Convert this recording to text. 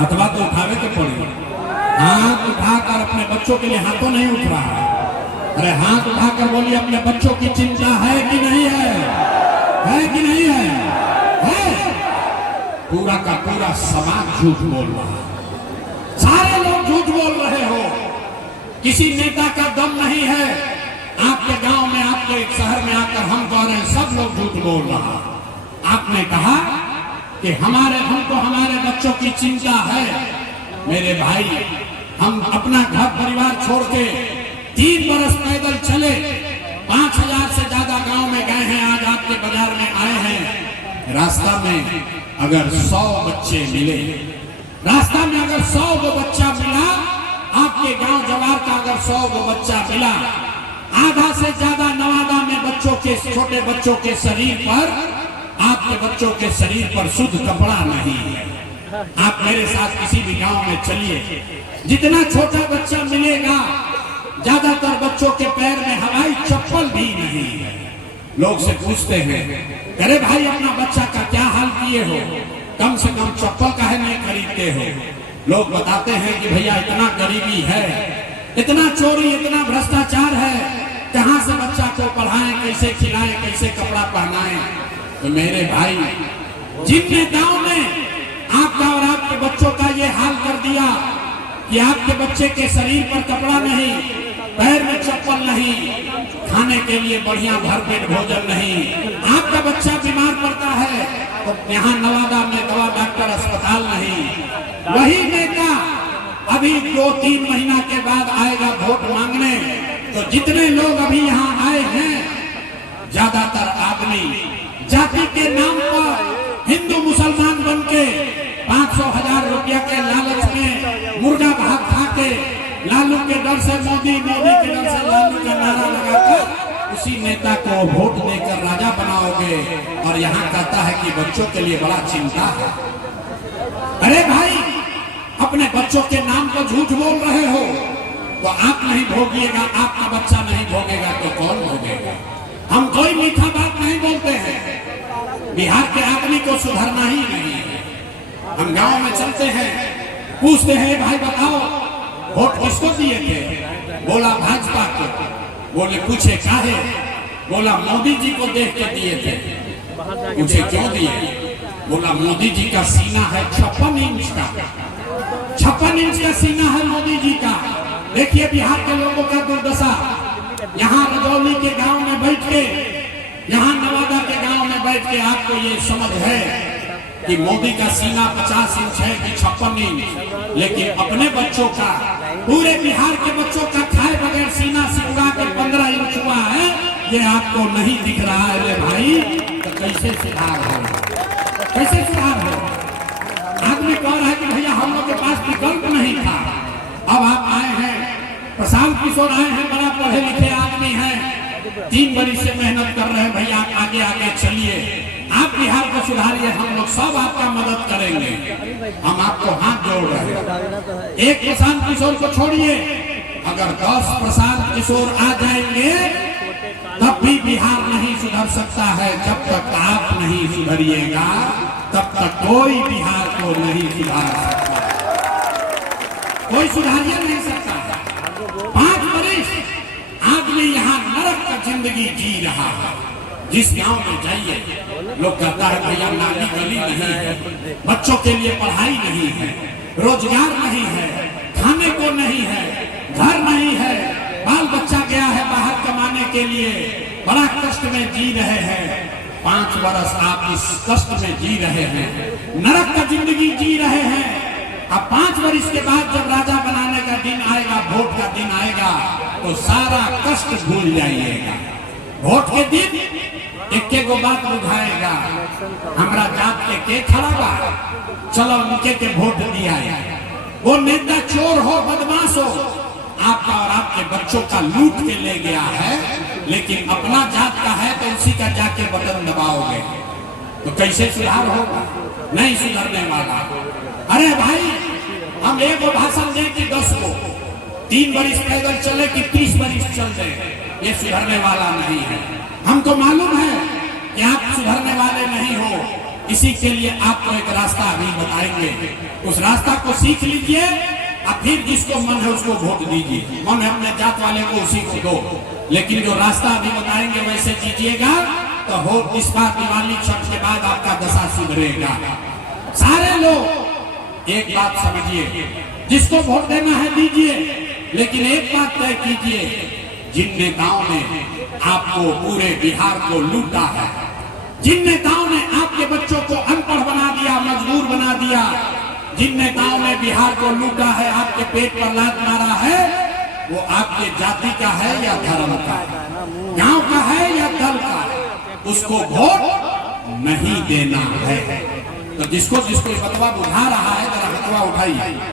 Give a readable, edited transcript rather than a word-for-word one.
हथवा तो उठावे के पड़े। हाथ उठाकर अपने बच्चों के लिए हाथों नहीं उठ रहा है। अरे हाथ उठाकर बोलिए, अपने बच्चों की चिंता है कि नहीं है? है कि नहीं है? है। पूरा का पूरा समाज झूठ बोल रहा है, सारे लोग झूठ बोल रहे हो। किसी नेता का दम नहीं है। आपके गांव में, आपके शहर में आकर हम कह रहे हैं, सब लोग झूठ बोल रहा। आपने कहा कि हमको हमारे बच्चों की चिंता है। मेरे भाई, हम अपना घर परिवार छोड़ के 3 बरस पैदल चले, 5000 से ज्यादा गांव में गए हैं, आज आपके बाजार में आए हैं। रास्ता में अगर 100 बच्चे मिले, रास्ता में अगर 100 गो बच्चा मिला, आपके गांव जवार का अगर 100 गो बच्चा मिला, आधा से ज्यादा नवादा में बच्चों के, छोटे बच्चों के शरीर पर, आपके बच्चों के शरीर पर शुद्ध कपड़ा नहीं है। आप मेरे साथ किसी भी गांव में चलिए, जितना छोटा बच्चा मिलेगा, ज्यादातर बच्चों के पैर में हवाई चप्पल भी नहीं है। लोग से पूछते हैं, अरे भाई अपना बच्चा का क्या हाल किए हो, कम से कम चप्पल काहे नहीं खरीदते हो? लोग बताते हैं कि भैया इतना गरीबी है, इतना चोरी, इतना भ्रष्टाचार है, कहां से बच्चा को पढ़ाएं, कैसे खिलाएं, कैसे कपड़ा पहनाएं? तो मेरे भाई, जिन नेताओं ने आपका और आपके बच्चों का ये हाल कर दिया कि आपके बच्चे के शरीर पर कपड़ा नहीं, पैर में चप्पल नहीं, खाने के लिए बढ़िया भरपेट भोजन नहीं, आपका बच्चा बीमार पड़ता है तो यहाँ नवादा में दवा डॉक्टर अस्पताल नहीं, वही नेता अभी 2-3 महीना के बाद आएगा वोट मांगने। तो जितने लोग अभी यहाँ आए हैं, ज्यादातर आदमी जाति के नाम पर हिंदू मुसलमान बन के 500,000 रुपया के लालच में मुर्गा भात खा के, लालू के डर से मोदी, मोदी के डर से लालू का नारा लगाकर उसी नेता को वोट देकर राजा बनाओगे, और यहाँ कहता है कि बच्चों के लिए बड़ा चिंता है। अरे भाई, अपने बच्चों के नाम पर झूठ बोल रहे हो तो आप नहीं भोगिएगा, आपका बच्चा नहीं भोगेगा तो कौन भोगेगा? हम कोई मीठा बात नहीं बोलते हैं, बिहार के आदमी को सुधरना ही नहीं है। हम गांव में चलते हैं, पूछते हैं, भाई बताओ वोट किसको दिए थे? बोला भाजपा को। बोले पूछे काहे? बोला मोदी जी को देख के दिए थे। पूछे क्यों दिए? बोला मोदी जी का सीना है 56 इंच का, 56 इंच का सीना है मोदी जी का। देखिए बिहार के लोगों का दुर्दशा। यहाँ रजौली के गांव में बैठ के, यहाँ नवादा के गांव में बैठ के आपको ये समझ है कि मोदी का सीना 50 इंच है कि 56 इंच, लेकिन अपने बच्चों का, पूरे बिहार के बच्चों का खाए बगैर सीना सिकुड़ा के 15 इंच हुआ है, ये आपको नहीं दिख रहा है रे भाई। तो कैसे सुधार हो? कैसे सुधार हो? आदमी कह रहा है कि भैया हम लोग के पास विकल्प नहीं था। अब आप आए हैं, प्रशांत किशोर आए हैं, बड़ा पढ़े लिखे आदमी हैं, 3 बरस से मेहनत कर रहे हैं। भैया आप आगे आगे चलिए, आप बिहार को सुधारिए, हम लोग सब आपका मदद करेंगे, हम आपको हाथ जोड़ रहे हैं। एक प्रशांत किशोर को छोड़िए, अगर 10 प्रशांत किशोर आ जाएंगे तब भी बिहार नहीं सुधर सकता है। जब तक आप नहीं सुधरिएगा तब तक कोई बिहार को नहीं सुधार सकता, कोई सुधारिए नहीं सकता। 5 बरस आदमी यहाँ नरक का जिंदगी जी रहा है। जिस गांव में जाइए, लोग कहता है भैया नाली गली नहीं है, बच्चों के लिए पढ़ाई नहीं है, रोजगार नहीं है, खाने को नहीं है, घर नहीं है, बाल बच्चा गया है बाहर कमाने के लिए, बड़ा कष्ट में जी रहे हैं। 5 बरस आप इस कष्ट में जी रहे हैं, नरक का जिंदगी जी रहे हैं। अब 5 बरस के बाद जब राजा बनाने का दिन आएगा, वोट का दिन आएगा, तो सारा कष्ट भूल जाइएगा। वोट के दिन एक गो बात बुझाएगा, हमारा जात के खड़ा बा, चलो उनके के वोट दिया। वो नेता चोर हो, बदमाश हो, आपका और आपके बच्चों का लूट के ले गया है, लेकिन अपना जात का है तो उसी का जाके बटन दबाओगे तो कैसे सुधार होगा? नहीं सुधरने वाला। अरे भाई, हम एक भाषण दें कि 10 को, 3 बरस पैदल चले कि 30 बरस चल दे, ये सुधरने वाला नहीं है। हमको मालूम है कि आप सुधरने वाले नहीं हो, इसी के लिए आपको एक रास्ता अभी बताएंगे, उस रास्ता को सीख लीजिए और फिर जिसको मन है उसको वोट दीजिए। मन है अपने जात वाले को उसी को दो, लेकिन जो रास्ता अभी बताएंगे वैसे कीजिएगा तो हो इस बार दिवाली छठ के बाद आपका दशा सुधरेगा। सारे लोग एक बात समझिए, जिसको वोट देना है दीजिए, लेकिन एक बात तय कीजिए, जिन नेताओं ने आपको पूरे बिहार को लूटा है, जिन नेताओं ने आपके बच्चों को अनपढ़ बना दिया, मजबूर बना दिया, जिन नेताओं ने बिहार को लूटा है, आपके पेट पर लात मारा है, वो आपके जाति का है या धर्म का, गांव का है या दल का, उसको वोट नहीं देना है। तो जिसको जिसको फतवा बुझा रहा है जरा फतवा उठाइए।